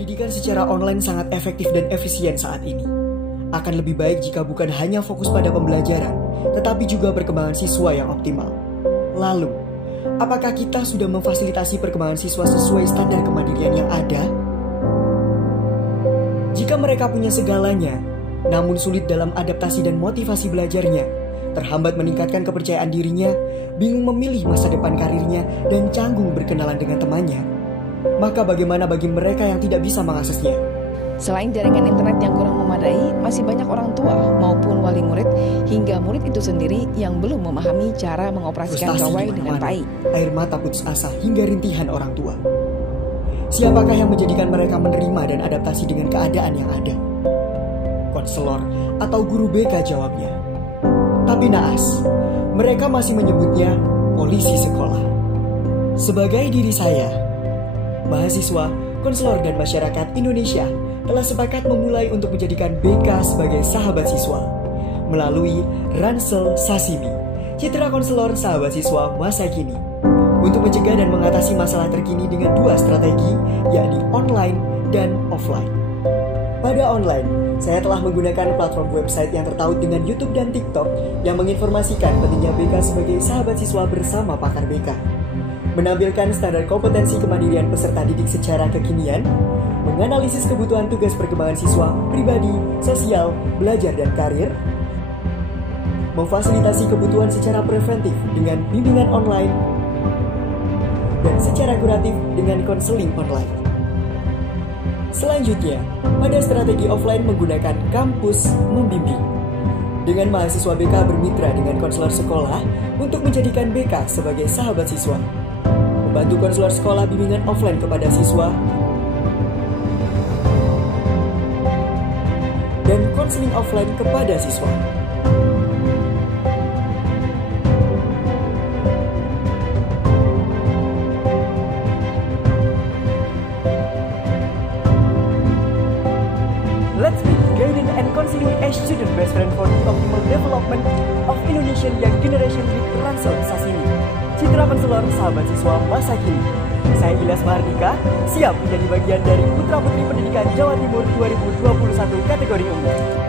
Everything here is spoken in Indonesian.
Pendidikan secara online sangat efektif dan efisien saat ini. Akan lebih baik jika bukan hanya fokus pada pembelajaran, tetapi juga perkembangan siswa yang optimal. Lalu, apakah kita sudah memfasilitasi perkembangan siswa sesuai standar kemandirian yang ada? Jika mereka punya segalanya, namun sulit dalam adaptasi dan motivasi belajarnya, terhambat meningkatkan kepercayaan dirinya, bingung memilih masa depan karirnya, dan canggung berkenalan dengan temannya, maka bagaimana bagi mereka yang tidak bisa mengaksesnya? Selain jaringan internet yang kurang memadai, masih banyak orang tua maupun wali murid hingga murid itu sendiri yang belum memahami cara mengoperasikan gawai dengan baik. Air mata putus asa hingga rintihan orang tua. Siapakah yang menjadikan mereka menerima dan adaptasi dengan keadaan yang ada? Konselor atau guru BK jawabnya. Tapi naas, mereka masih menyebutnya polisi sekolah. Sebagai diri saya, mahasiswa, konselor, dan masyarakat Indonesia telah sepakat memulai untuk menjadikan BK sebagai sahabat siswa melalui Ransel Sashimi, citra konselor sahabat siswa masa kini, untuk mencegah dan mengatasi masalah terkini dengan dua strategi, yakni online dan offline. Pada online, saya telah menggunakan platform website yang tertaut dengan YouTube dan TikTok yang menginformasikan pentingnya BK sebagai sahabat siswa bersama pakar BK, menampilkan standar kompetensi kemandirian peserta didik secara kekinian, menganalisis kebutuhan tugas perkembangan siswa, pribadi, sosial, belajar, dan karir, memfasilitasi kebutuhan secara preventif dengan bimbingan online, dan secara kuratif dengan konseling online. Selanjutnya, pada strategi offline menggunakan kampus membimbing, dengan mahasiswa BK bermitra dengan konselor sekolah untuk menjadikan BK sebagai sahabat siswa, membantu konselor sekolah bimbingan offline kepada siswa, dan konseling offline kepada siswa. Let's be guided and counseling as student best friend for the optimal development of Indonesian young generation with Ransel Sashimi, citra konselor sahabat siswa masa kini. Saya Ilyas Mahardika, siap menjadi bagian dari Putra Putri Pendidikan Jawa Timur 2021 kategori umum.